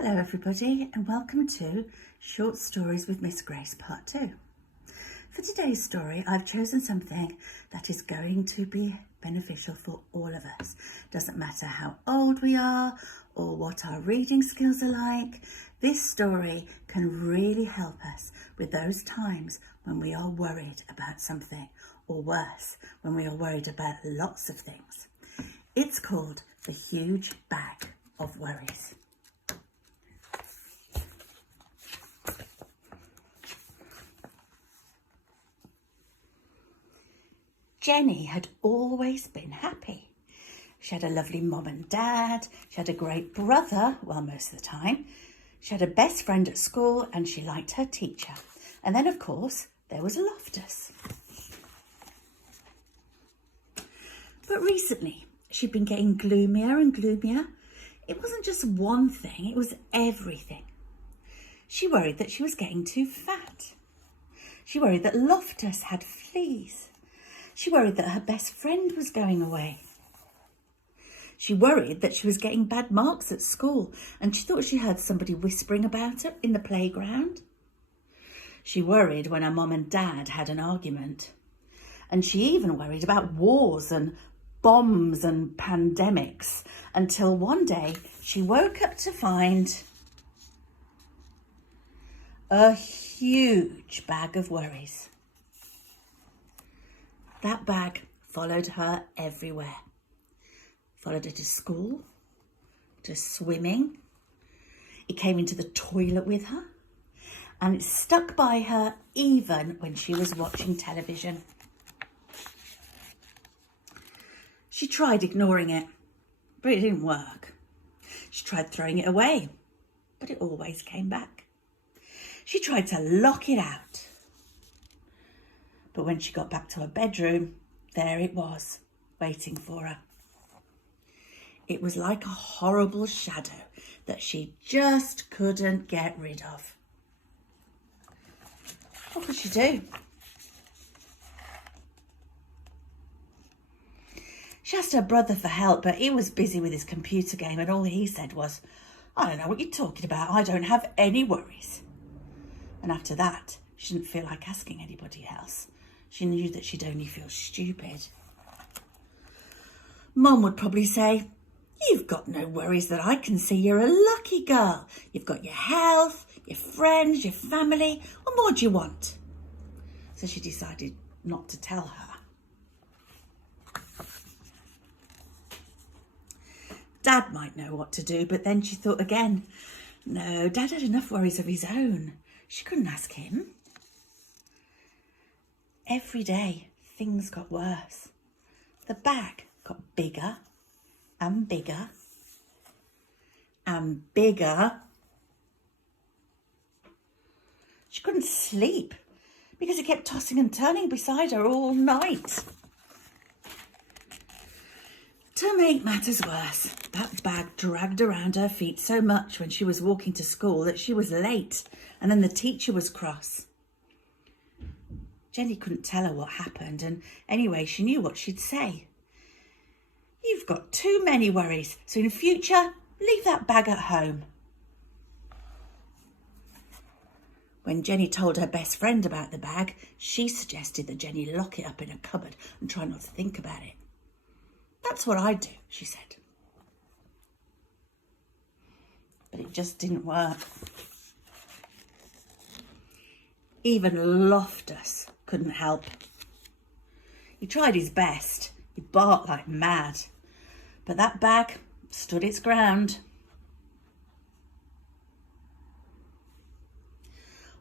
Hello everybody and welcome to Short Stories with Miss Grace Part 2. For today's story I've chosen something that is going to be beneficial for all of us. Doesn't matter how old we are or what our reading skills are like. This story can really help us with those times when we are worried about something, or worse, when we are worried about lots of things. It's called The Huge Bag of Worries. Jenny had always been happy. She had a lovely mum and dad, she had a great brother, well, most of the time. She had a best friend at school and she liked her teacher. And then, of course, there was Loftus. But recently, she'd been getting gloomier and gloomier. It wasn't just one thing, it was everything. She worried that she was getting too fat. She worried that Loftus had fleas. She worried that her best friend was going away. She worried that she was getting bad marks at school and she thought she heard somebody whispering about her in the playground. She worried when her mum and dad had an argument. And she even worried about wars and bombs and pandemics until one day she woke up to find a huge bag of worries. That bag followed her everywhere. Followed her to school, to swimming. It came into the toilet with her, and it stuck by her even when she was watching television. She tried ignoring it, but it didn't work. She tried throwing it away, but it always came back. She tried to lock it out. But when she got back to her bedroom, there it was, waiting for her. It was like a horrible shadow that she just couldn't get rid of. What could she do? She asked her brother for help, but he was busy with his computer game and all he said was, "I don't know what you're talking about. I don't have any worries." And after that, she didn't feel like asking anybody else. She knew that she'd only feel stupid. Mum would probably say, "You've got no worries that I can see. You're a lucky girl. You've got your health, your friends, your family. What more do you want?" So she decided not to tell her. Dad might know what to do, but then she thought again, no, Dad had enough worries of his own. She couldn't ask him. Every day, things got worse. The bag got bigger and bigger and bigger. She couldn't sleep because it kept tossing and turning beside her all night. To make matters worse, that bag dragged around her feet so much when she was walking to school that she was late, and then the teacher was cross. Jenny couldn't tell her what happened, and anyway, she knew what she'd say. "You've got too many worries, so in future, leave that bag at home." When Jenny told her best friend about the bag, she suggested that Jenny lock it up in a cupboard and try not to think about it. "That's what I'd do," she said. But it just didn't work. Even Loftus couldn't help. He tried his best. He barked like mad. But that bag stood its ground.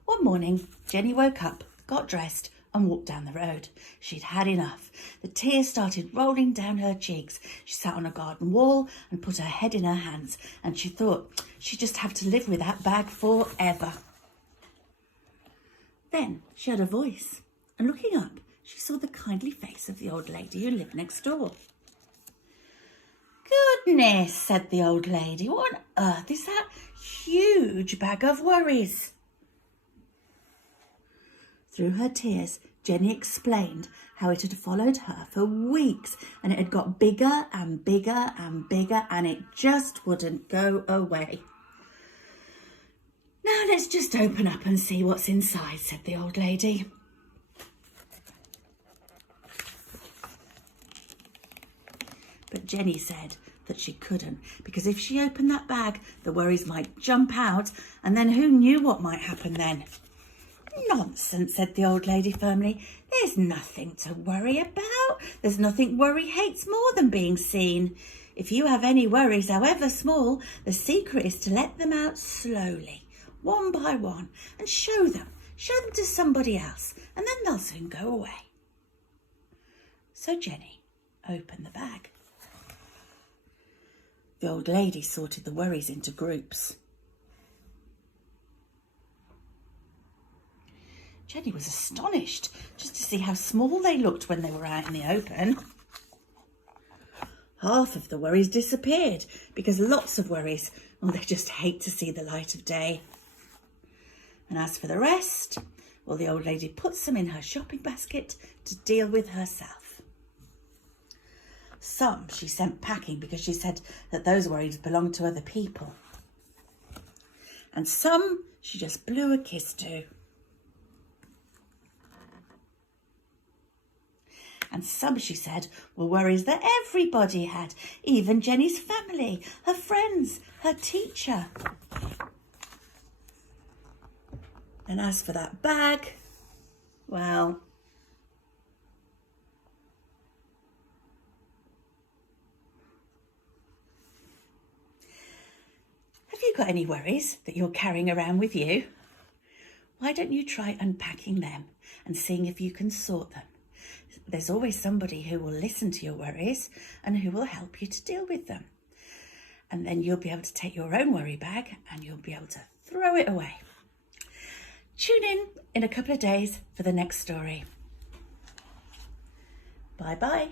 One morning, Jenny woke up, got dressed and walked down the road. She'd had enough. The tears started rolling down her cheeks. She sat on a garden wall and put her head in her hands, and she thought she'd just have to live with that bag forever. Then she heard a voice, and looking up, she saw the kindly face of the old lady who lived next door. "Goodness," said the old lady, "what on earth is that huge bag of worries?" Through her tears, Jenny explained how it had followed her for weeks and it had got bigger and bigger and bigger and it just wouldn't go away. Now let's just open up and see what's inside, said the old lady. But Jenny said that she couldn't, because if she opened that bag, the worries might jump out, and then who knew what might happen then? Nonsense, said the old lady firmly. There's nothing to worry about. There's nothing worry hates more than being seen. If you have any worries, however small, the secret is to let them out slowly, one by one, and show them to somebody else, and then they'll soon go away. So Jenny opened the bag. The old lady sorted the worries into groups. Jenny was astonished just to see how small they looked when they were out in the open. Half of the worries disappeared because lots of worries, well, they just hate to see the light of day. And as for the rest, well, the old lady puts them in her shopping basket to deal with herself. Some she sent packing because she said that those worries belonged to other people. And some she just blew a kiss to. And some, she said, were worries that everybody had, even Jenny's family, her friends, her teacher. And as for that bag, well, have you got any worries that you're carrying around with you? Why don't you try unpacking them and seeing if you can sort them? There's always somebody who will listen to your worries and who will help you to deal with them. And then you'll be able to take your own worry bag and you'll be able to throw it away. Tune in a couple of days for the next story. Bye-bye.